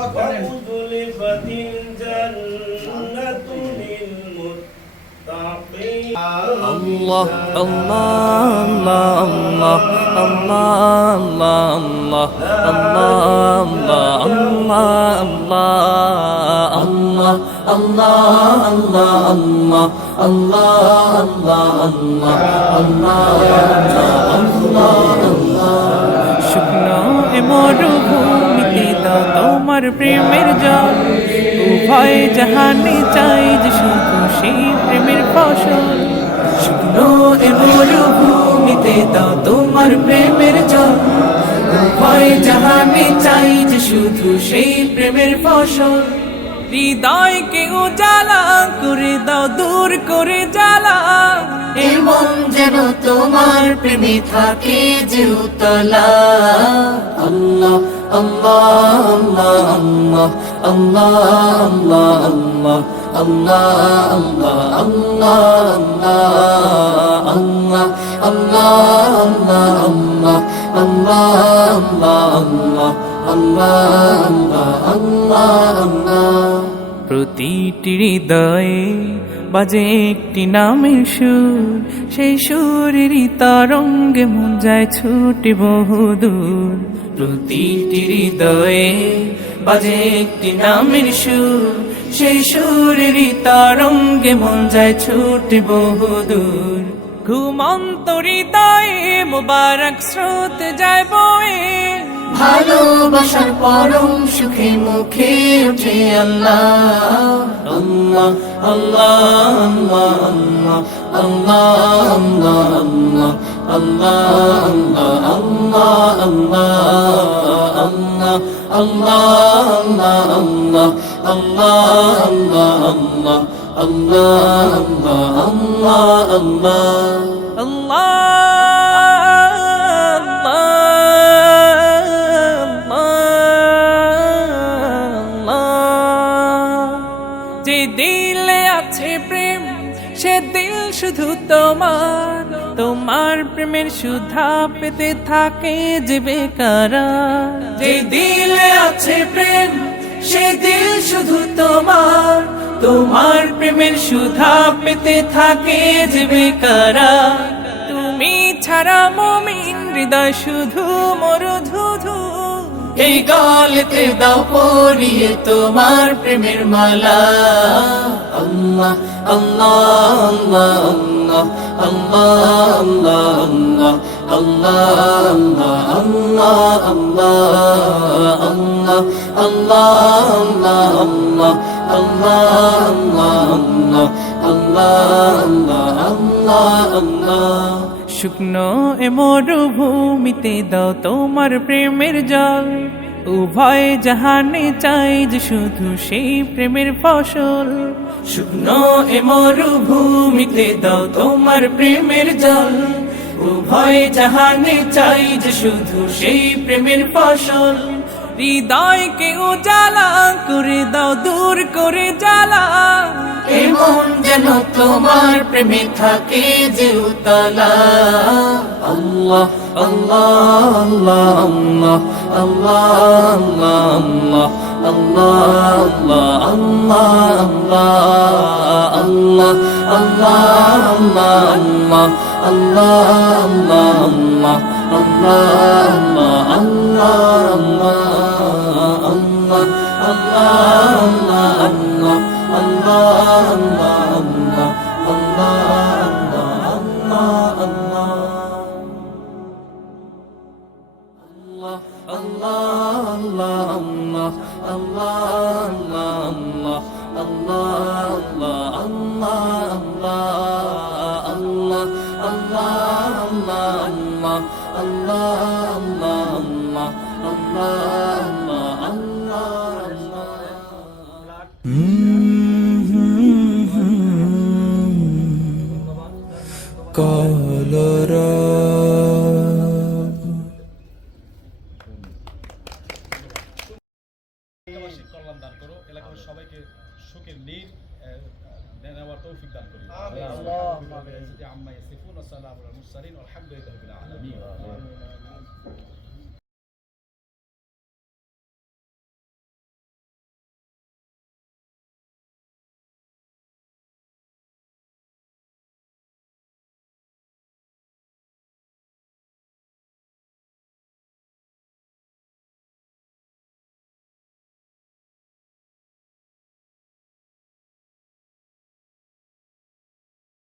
ওয়াউযলিফাতিল জান্নাতু লিল মুত্তাকিন। আল্লাহ আল্লাহ আল্লাহ আল্লাহ আল্লাহ আল্লাহ আল্লাহ আল্লাহ শুকনো এ মরুভূমিতে দাও তোমার প্রেমের জল, উভয় জাহানে চাই যে শুধু সেই প্রেমের ফসল। শুকনো এ মরুভূমিতে দাও তোমার প্রেমের জল, উভয় জাহানে চাই যে শুধু সেই প্রেমের ফসল। হৃদয়কে উজালা করে দাও, দূর করে জ্বালা, এমন যেন তোমার প্রেমে থাকে যে উতলা। আল্লাহ আল্লাহ আল্লাহ আল্লাহ আল্লাহ আল্লাহ আল্লাহ আল্লাহ আল্লাহ আল্লাহ। প্রতিটি হৃদয়ে বাজে একটি নামের সুর, সেই সুরেরই তরঙ্গে মন যায় ছুটে বহুদূর। প্রতিটি হৃদয়ে বাজে একটি নামের সুর, সেই সুরেরই তরঙ্গে মন যায় ছুটে বহুদূর। ঘুমন্ত হৃদয়ে মোবারক স্রোত যায় বয়ে, ভালোবাসার পরম সুখে মুখে উঠে আল্লাহ আল্লাহ আল্লাহ আল্লাহ আল্লাহ আল্লাহ আল্লাহ আল্লাহ যে দিলে আছে প্রেম সে দিল শুধু তোমার, তোমার প্রেমের সুধা পেতে থাকে যে বেকারার। যে দিলে আছে প্রেম সে দিল শুধু তোমার, তোমার প্রেমের সুধা পেতে থাকে যে বেকারার। তুমি ছাড়া মুমিন হৃদয় শুধু মরুধুধু, এই গলেতে দাও পরিয়ে তোমার প্রেমের মালা। আল্লাহ আল্লাহ আল্লাহ আল্লাহ আল্লাহ আল্লাহ আল্লাহ। শুকনো এ মরুভূমিতে দাও তোমার প্রেমের জল, উভয় জাহানে চাই যে শুধু সেই প্রেমের ফসল। শুকনো এ মরুভূমিতে দাও তোমার প্রেমের জল, উভয় জাহানে চাই যে শুধু সেই প্রেমের ফসল। হৃদয়কে উজালা করে দাও, দূর করে জ্বালা, এমন যেন তোমার প্রেমে থাকে যে উতলা। আল্লাহ আল্লাহ আল্লাহ আল্লাহ আল্লাহ কল্যাণ দান করো, এলাকার সবাইকে সুখের নীড় নেওয়ার তৌফিক দান করো। আম্মা ইয়াসিফুন ওয়া সালামুল মুরসালিন আলহামদুলিল্লাহি রাব্বিল আলামিন।